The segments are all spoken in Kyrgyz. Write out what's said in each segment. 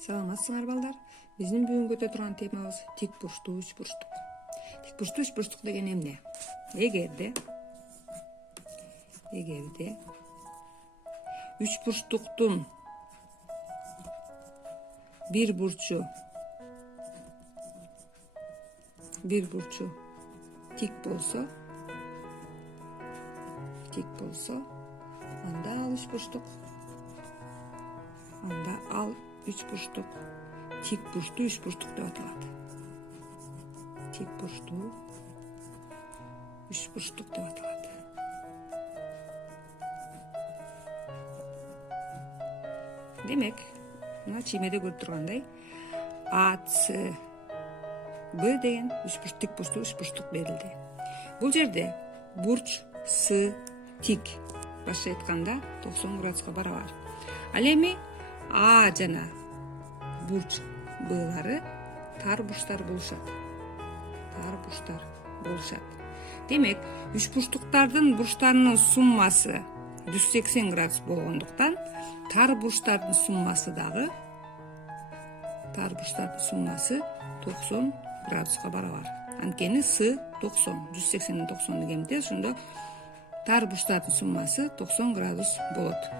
Саламатсыңар балдар. Биздин бүгүнкү өтө турган темабыз тик бурчтуу үч бурчтук. Тик бурчтуу үч бурчтук деген эмне? Эгерде үч бурчтуктун бир бурчу тик болсо, анда ал үч бурчтук. Ал үч бурчтук тик бурчтуу үч бурчтук деп аталат. Тик бурчтуу үч бурчтук деп аталат. Демек, мына чиймеде көрүп тургандай АЦ Б деген тик бурчтуу үч бурчтук берилди. Бул жерде бурч С тик башка айтканда 90 градуска барабар. Ал эми А жана бурч Б'лары тар бурчтар болушат. Демек, үч бурчтуктардын бурчтарынын суммасы 180 градус болгондуктан тар бурчтардын суммасы 90 градуска барабар. Анткени С 90, 180 90 дегенде ошондо тар бурчтардын суммасы 90 градус болот.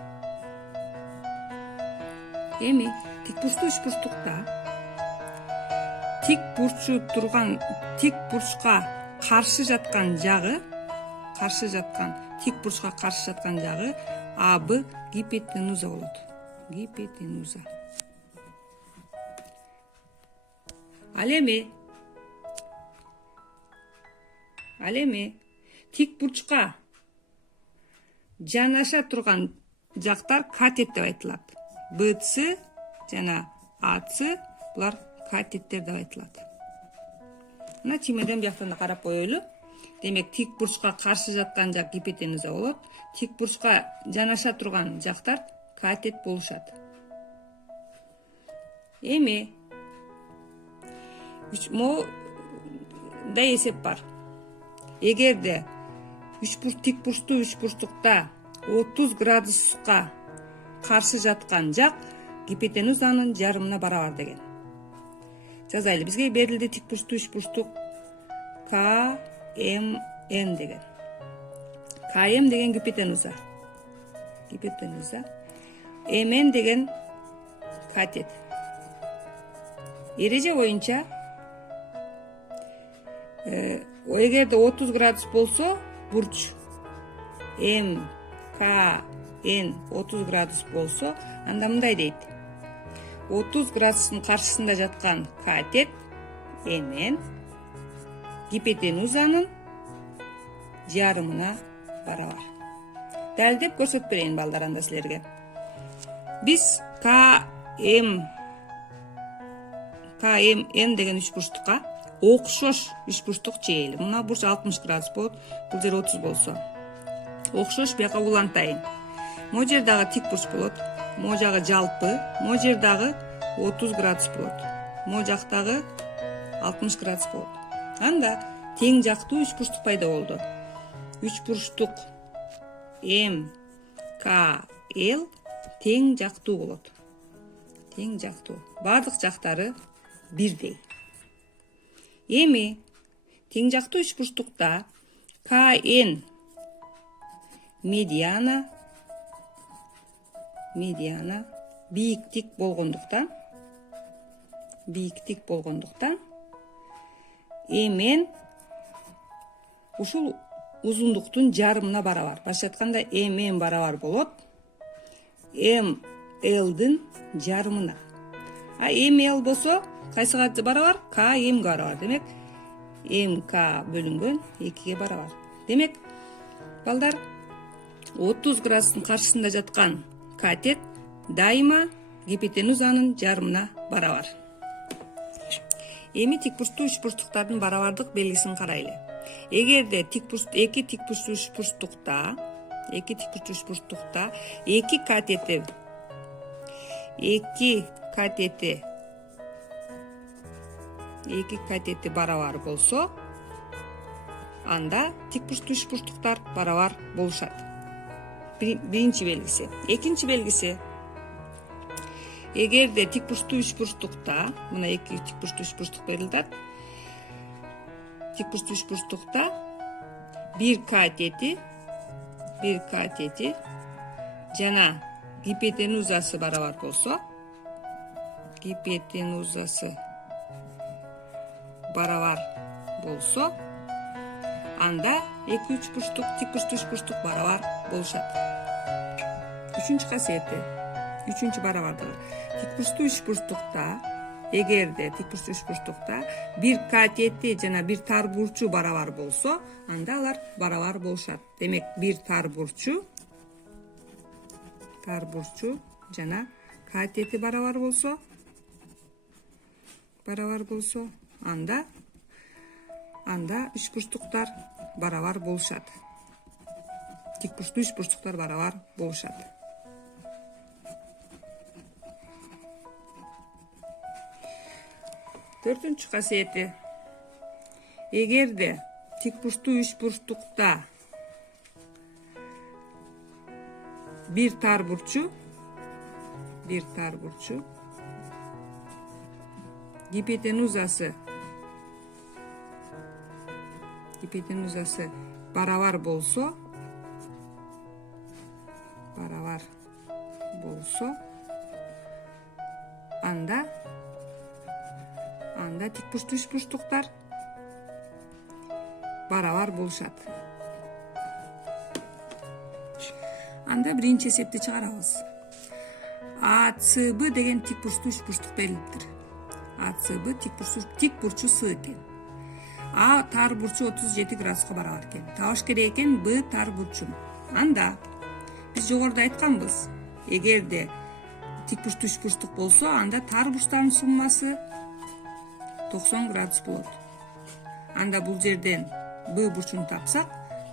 Эми тик бурчтуу үч бурчтукта тик бурчка каршы жаткан жагы АБ гипотенуза болот. Ал эми тик бурчка жанаша турган жактар катет деп айтылат. БЦ жана АЦ булар катеттер деп айтылат. Мына чиймеден бияктан да карап коелу. Демек, тик бурчка каршы жаткан жак гипотенуза болот. Тик бурчка жанаша турган жактар катет болушат. Эми мода эсеп бар. Эгерде тик бурчтуу үч бурчтукта 30 градуска каршы жаткан жак гипотенузанын жарымына барабар деген. Жазайлы, бизге берилди тик бурчтуу үч бурчтук КМН деген. КМ деген гипотенуза. МН деген катет. Эреже боюнча эгерде 30 градус болсо бурч МКН 30 градус болсо, анда мындай дейт. 30 градустун каршысында жаткан катет МН гипотенузанын жарымына барабар. Далилдеп көрсөтүп берейин балдар анда силерге. Биз КМН деген үч бурчтукка окшош үч бурчтук чейли. Мына бурч 60 градус болот, бул жер 30 болсо. Окшош бияка улантайын. Могу жер дагы тик бурч болот, могу жагы жалпы, могу жер дагы 30 градус болот, могу жактагы 60 градус болот. Анда тең жактуу үч бурчтук пайда болду. Үч бурчтук МКЛ тең жактуу болот. Бардык жактары бирдей. Эми тең жактуу үч бурчтукта КН медиана бийиктик болгондуктан МН ушул узундуктун жарымына барабар. Башка айтканда МН барабар болот МЛдин жарымына. А МЛ болсо кайсыга барабар? КМга барабар. Демек, МК бөлүнгөн 2ге барабар. Демек, балдар, 30 градустун каршысында жаткан катет дайыма гипотенузанын жарымына барабар. Эми тик бурчтуу үч бурчтуктардын барабардык белгисин карайлы. Эгерде эки тик бурчтуу үч бурчтукта эки катети барабар болсо, анда тик бурчтуу үч бурчтуктар барабар болушат. Биринчи белгиси. Экинчи белгиси эгерде тик бурчтуу үч бурчтукта, мына эки тик бурчтуу үч бурчтук берилди. Тик бурчтуу үч бурчтукта 1 катети жана гипотенузасы барабар болсо, анда эки үч бурчтук, тик бурчтуу үч бурчтук барабар болушат. Үчүнчү касиети, үчүнчү барабардыгы. Тик бурчтуу үч бурчтукта, эгерде тик бурчтуу үч бурчтукта 1 катети жана 1 тар бурчу барабар болсо, анда алар барабар болушат. Демек, 1 тар бурчу жана катети барабар болсо, анда үч бурчтуктар барабар болушат. Тик бурчтуу үч бурчтуктар барабар болушат. Төртүнчү касиети. Эгерде тик бурчтуу үч бурчтукта 1 тар бурчу гипотенузасы барабар болсо, анда тик бурчтуу үч бурчтуктар барабар болушат. Анда биринчи эсепти чыгарабыз. АЦБ деген тик бурчтуу үч бурчтук берилиптир. АЦБ тик бурчу С экен. А тар бурчу 37 градуска барабар экен. Табыш керек экен Б тар бурчун. Анда биз жогоруда айтканбыз, эгерде тик бурчтуу үч бурчтук болсо, анда тар бурчтардын суммасы 90 градус болот. Анда бул жерден Б бурчун тапсак,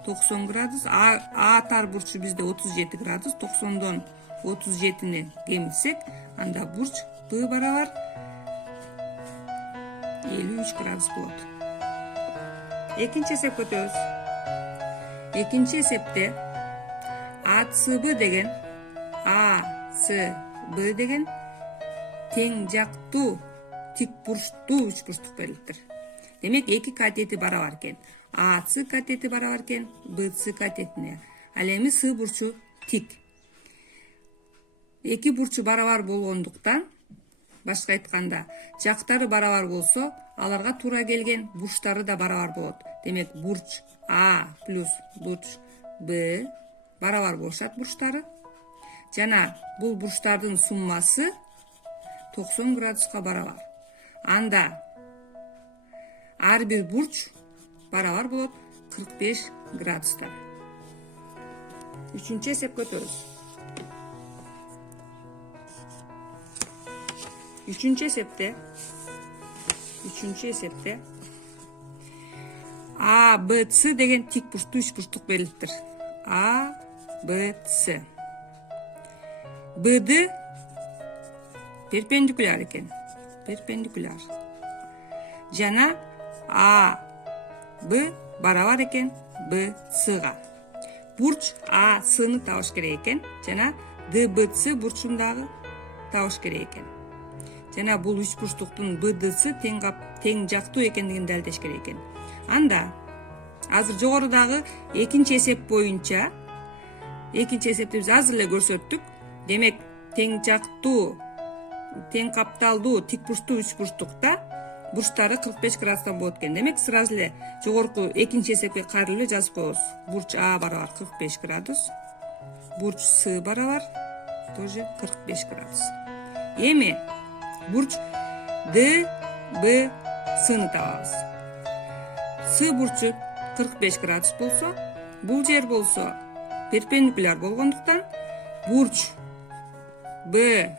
90 градус, А тар бурчу бизде 37 градус, 90дон 37-ни кемитсек, анда бурч Б барабар 53 градус болот. Экинчи эсепке өтөбүз. Экинчи эсепте АЦБ деген тең жактуу тик бурчтуу үч бурчтук берилиптир. Демек, эки катети барабар экен. АЦ катети барабар экен БЦ катетине. Ал эми С бурчу тик. Эки бурчу барабар болгондуктан, башка айтканда, жактары барабар болсо, аларга туура келген бурчтары да барабар болот. Демек, бурч А плюс бурч Б барабар болушат бурчтары. Жана бул бурчтардын суммасы 90 градуска барабар. Анда ар бир бурч барабар болот 45 градуста. Үчүнчү эсепке өтөбүз. Үчүнчү эсепте АБЦ деген тик бурчтуу үч бурчтук берилиптир. АБЦ. БД перпендикуляр экен. Жана АБ барабар экен БЦга. Бурч АСны табыш керек экен. Жана ДБЦ бурчун дагы табыш керек экен. Жана бул үч бурчтуктун БДЦ тең жактуу экендигин далилдеш керек экен. Анда азыр жогорудагы экинчи эсеп боюнча, экинчи эсепти биз азыр эле көрсөттүк. Демек, тең жактуу, тең капталдуу тик бурчтуу үч бурчтукта бурчтары 45 градустан болот экен. Демек, сразу эле жогорку экинчи эсепке кайрылып эле жазып коебуз. Бурч А барабар 45 градус, бурч С барабар тоже 45 градус. Эми бурч ДБСны табабыз. С бурчу 45 градус болсо, бул жер болсо перпендикуляр болгондуктан, бурч БДС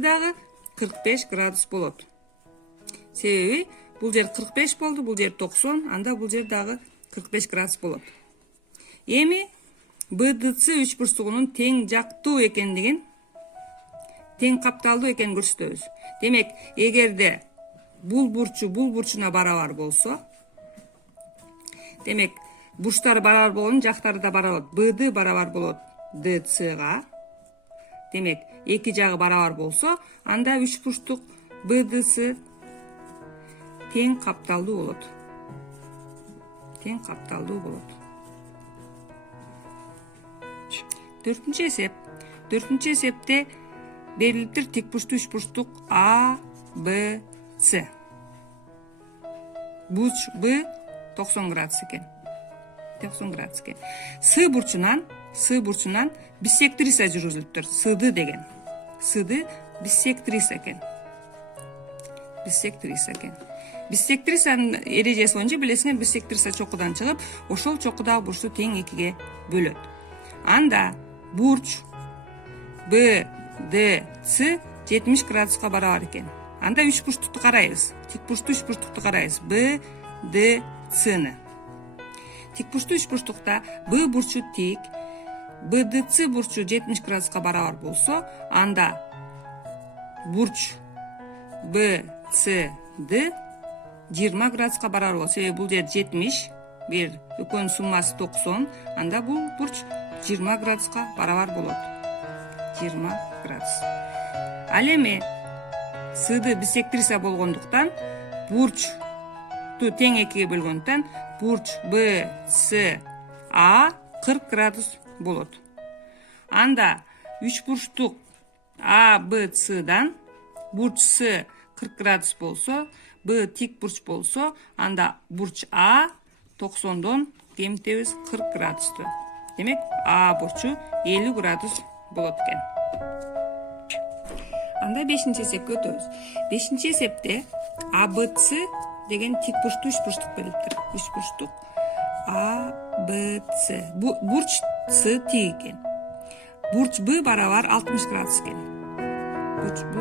дагы 45 градус болот. Себеби бул жер 45 болду, бул жер 90, анда бул жер дагы 45 градус болот. Эми БДЦ үч бурчтугунун тең жактуу экендигин, тең капталдуу экенин көрсөтөбүз. Демек, эгерде бул бурчуна барабар болсо, демек, бурчтары барабар болгон, жактары да барабар болот. БД барабар болот ДЦга. Демек, эки жагы барабар болсо, анда үч бурчтук БДС тең капталдуу болот. Тең капталдуу болот. Төртүнчү эсеп. Төртүнчү эсепте берилиптир тик бурчтуу үч бурчтук А, Б, С. Бурч Б 90 градус экен. 90 градус экен. С бурчунан биссектриса жүргүзүлүптүр. Сды деген. Сды биссектриса экен. Биссектриса экен. Биссектрисанын эрежеси боюнча билесиңер, биссектриса чокудан чыгып, ошол чокудагы бурчту тең экиге бөлөт. Анда бурч Б, Д, С 70 градуска барабар экен. Анда үч бурчтукту карайбыз. Тик бурчтуу үч бурчтукту карайбыз. Б, Д, Сны. Тик бурчтуу үч бурчтукта Б бурчу тик, БДЦ бурчу 70 градуска барабар болсо, анда бурч Б, С, Д 20 градуска барабар болот. Себеби бул жер 70, бир экөөнүн суммасы 90, анда бул бурч 20 градуска барабар болот. 20 градус. Ал эми Сды биссектриса болгондуктан бурчту тең экиге бөлгөндүктан бурч Б, С, А 40 градус болот. Анда үч бурчтук А, Б, Сдан бурч С 40 градус болсо, Б тик бурч болсо, анда бурч А 90дон кемитебиз 40 градусту. Демек, А бурчу 50 градус болот экен. Анда 5-чи эсепке өтөбүз. 5-чи эсепте АБЦ деген тик бурчтуу үч бурчтук берилиптир. Үч бурчтук АБЦ. Бурч С тик экен. Бурч Б барабар 60 градус экен. Бурч Б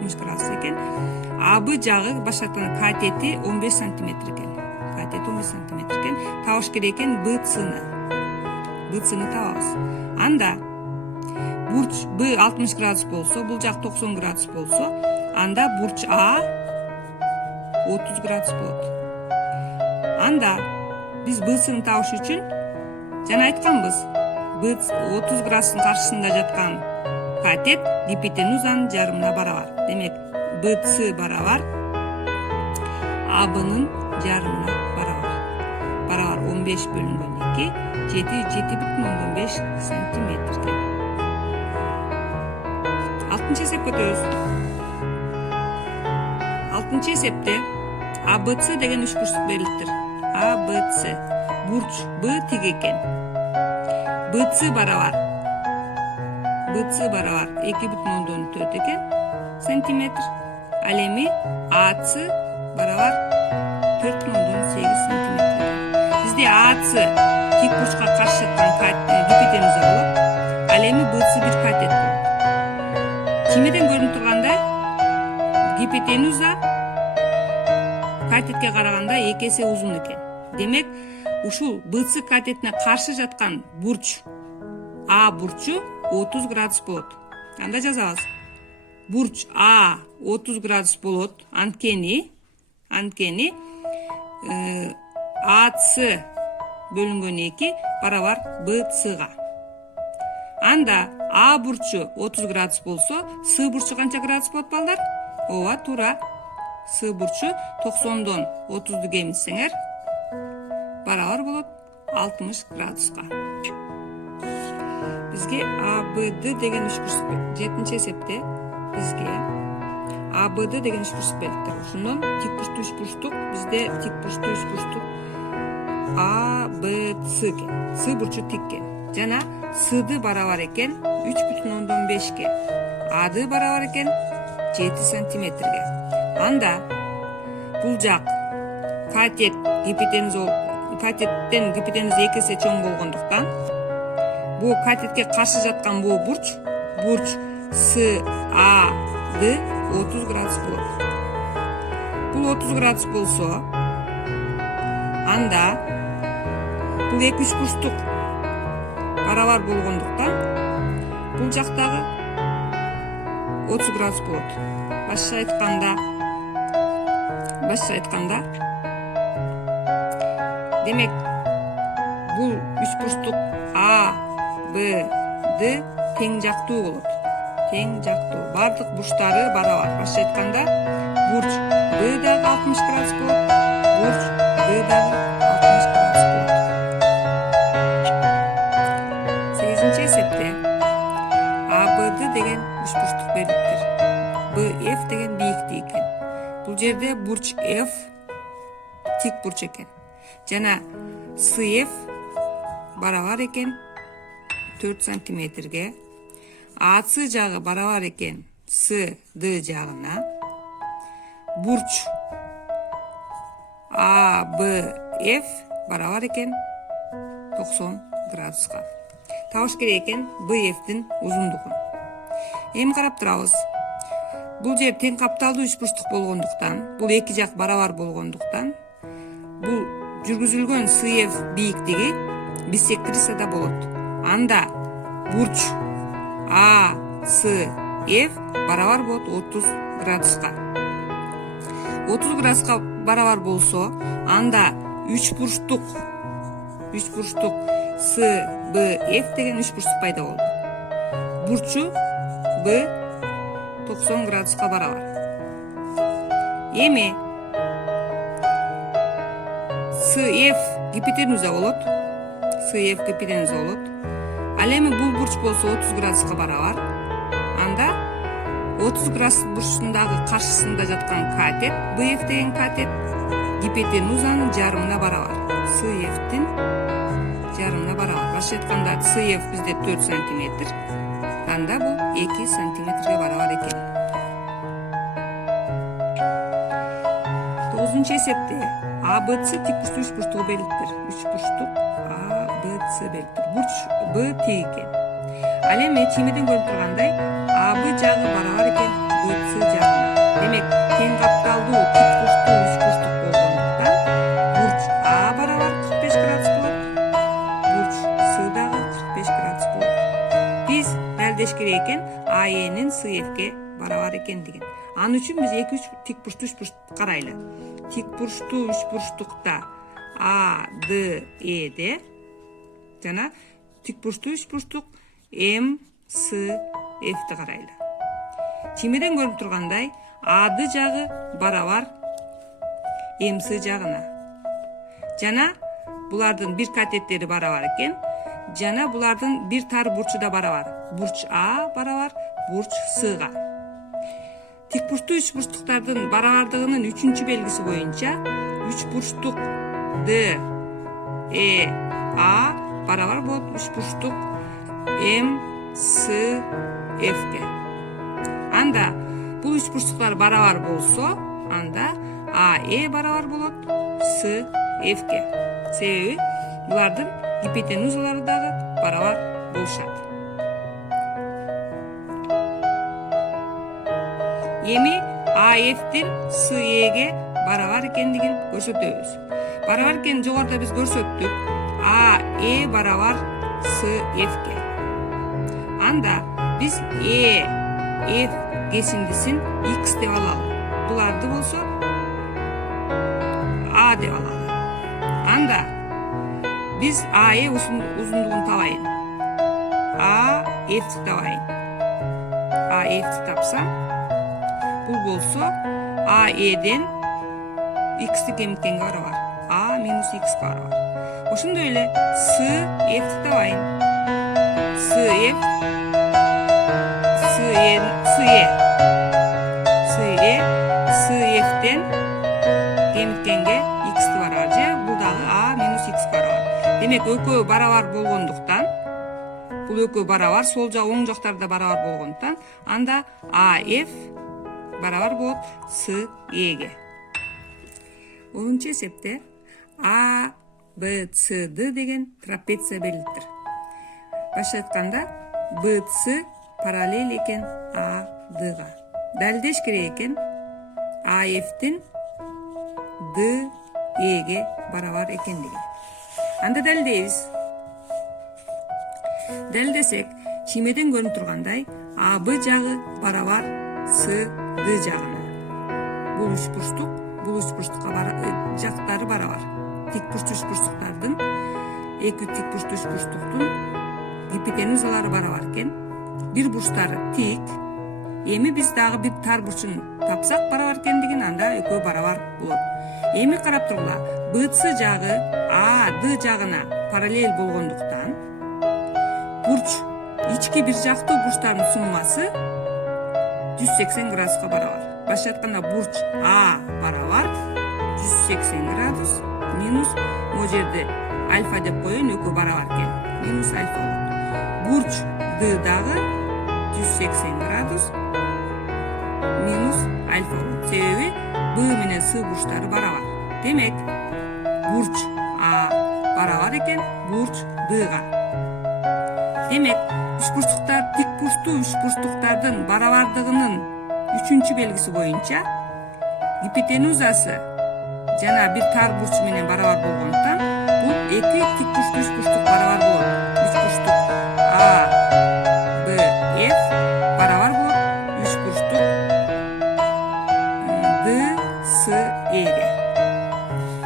60 градус экен. АБ жагы башкача катети 15 сантиметр экен. Катети 15 сантиметр экен. Табыш керек экен БЦны. БЦны табабыз. Анда бурч Б 60 градус болсо, бул жак 90 градус болсо, анда бурч А 30 градус болот. Анда биз БЦны табыш үчүн жана айтканбыз, 30 градустун каршысында жаткан катет гипотенузанын жарымына барабар. Демек, БЦ барабар АБнын жарымына барабар. Барабар 15 бөлүнгөн 2, 7,5 сантиметр экен. 6-чы эсепке өтөбүз. 6-чы эсепте АБЦ деген үч бурчтук берилиптир. АБЦ. Бурч Б тик экен. БЦ барабар 2,4 экен сантиметр. Ал эми АЦ барабар 4,8 сантиметр. Бизде АЦ тик бурчка каршы жаткан гипотенуза болот. Ал эми БЦ бир катет болот. Кимеден көрүнүп тургандай, гипотенуза катетке караганда 2 эсе узун экен. Демек, ушул БЦ катетине каршы жаткан бурч А бурчу 30 градус болот. Анда жазабыз. Бурч А 30 градус болот. Анткени АЦ бөлүнгөн 2 барабар БЦга. Анда А бурчу 30 градус болсо, С бурчу канча градус болот балдар? Ооба, туура. С бурчу 90дон 30ду кемитсеңер барабар болот 60 градуска. Бизге АБД деген үч бурчтук 7-чи эсепте бизге АБД деген үч бурчтук берилиптир. Ошондон тик бурчтуу үч бурчтук, бизде тик бурчтуу үч бурчтук АБЦ экен. С бурчу тик экен. Жана Сды барабар экен 3,5ке. Ады барабар экен 7 сантиметрге. Анда бул жак катет катеттен гипотенуза 2 эсе чоң болгондуктан бул катетке каршы жаткан бул бурч С А Д 30 градус болот. Бул 30 градус болсо, анда бул 2 үч бурчтук барабар болгондуктан бул жактагы 30 градус болот. Башка айтканда демек бул үч бурчтук А, Б, Д тең жактуу болот. тең жактуу. Бардык бурчтары барабар. Башкача айтканда, бурч Б дагы 60 градус болот, бурч Б дагы 60 градус болот. 8-эсепте АБД деген үшбурчтук берилиптир. БФ деген бийиктик экен. Бул жерде бурч F тик бурч экен. Жана СФ барабар экен 4 сантиметрге. АЦ жагы барабар экен СД жагына. Бурч АБФ барабар экен 90 градуска. Табыш керек экен БФтин узундугун. Эми карап турабыз. Бул жер тең капталдуу үшбурчтук болгондуктан, бул эки жак барабар болгондуктан, бул жүргүзүлгөн СФ бийиктиги биссектрисада болот. Анда бурч АСФ барабар болот 30 градуска. 30 градуска барабар болсо, анда üçбурчтук СБФ деген üçбурчтук пайда болду. Бурчу Б 90 градуска барабар. Эми СФ гипотенуза болот. СФ гипотенуза болот. Ал эми бул бурч болсо 30 градуска барабар. Анда 30 градус бурчундагы каршысында жаткан катет, БФ деген катет гипотенузанын жарымына барабар. СФтин жарымына барабар. Башкача айтканда СФ бизде 4 сантиметр. Анда бул 2 сантиметрге барабар экен. 9-эсепте АБЦ тик бурчтуу üçбурчтугу берилиптир. Üçбурчтук АБЦ берилиптир. Бурч Б тик экен. Ал эми чиймеден көрүнүп тургандай, АБ жагы барабар экен БЦ жагына. Демек, тең капталдуу тик бурчтуу üçбурчтук болгондуктан, бурч А барабар 45 градус болот, бурч С дагы 45 градус болот. Биз далилдеш керек экен АЭнин СФге барабар экендигин. Ал үчүн биз эки тик бурчтуу üçбурчтук карайлы. Тик бурчтуу üçбурчтукта АДЭде жана тик бурчтуу üçбурчтук МСФти карайлы. Чиймеден көрүнүп тургандай, АД жагы барабар МС жагына. Жана булардын бир катеттери барабар экен. Жана булардын бир тар бурчу да барабар. Бурч А барабар бурч Сга. Тик бурчтуу üçбурчтуктардын барабардыгынын 3-чү белгиси боюнча üçбурчтук ДЭА барабар болот üçбурчтук МСФге. Анда бул üçбурчтуктар барабар болсо, анда АЭ барабар болот СФге. Себеби булардын гипотенузалары дагы барабар болушат. Эми АФтин СЭге барабар экендигин көрсөтөбүз. Барабар экенин жогоруда биз көрсөттүк. АЭ барабар СФге. Анда биз ЭФ кесиндисин X деп алалы. Буларды болсо А деп алалы. Анда биз АЭ узундугун табайын. АФти табайын. АФти тапсам, бул болсо АЭден X'ти кемиткенге барабар. А минус X'ке барабар. Ошондой эле СФти табайын. СФтен кемиткенге X'ти барабар же бул дагы А минус X барабар. Демек, экөө барабар болгондуктан, бул экөө барабар, сол жак оң жактарда барабар болгондуктан, анда АФ барабар болот СЭге. 10-эсепте ABCD деген трапеция берилиптир. Башкача айтканда, BC параллель экен ADга. Далилдеш керек экен AFтин DEге барабар экендигин. Анда далилдейбиз. Далилдесек, чиймеден көрүнүп тургандай, АБ жагы барабар СД жагына. Бул üçбурчтукка жактары барабар. Тик бурчтуу üçбурчтуктардын, эки тик бурчтуу üçбурчтуктун гипотенузалары барабар экен. Бир бурчтары тик, Эми биз дагы бир тар бурчун тапсак барабар экендигин, анда экөө барабар болот. Эми карап тургула. БЦ жагы АД жагына параллель болгондуктан бурч ички бир жактуу бурчтардын суммасы 180 градуска барабар. Башка айтканда бурч А барабар 180 градус минус могу жерде альфа деп коеюн, экөө барабар экен. Минус альфа болот. Бурч Д дагы 180 градус минус альфа болот. Себеби Б менен С бурчтары барабар. Демек, бурч А барабар экен бурч Дга. Демек, үшбурчтуктар тик бурчтуу үшбурчтуктардын барабардыгынын 3-чү белгиси боюнча гипотенузасы жана бир тар бурч менен барабар болгондуктан бул эки тик бурчтуу үшбурчтук барабар болот. Үшбурчтук А Б Ф барабар болот үшбурчтук Д С Эге.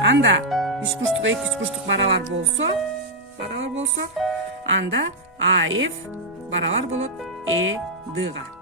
Анда үшбурчтук эки үшбурчтук барабар болсо, анда АФ барабар болот ЭДга.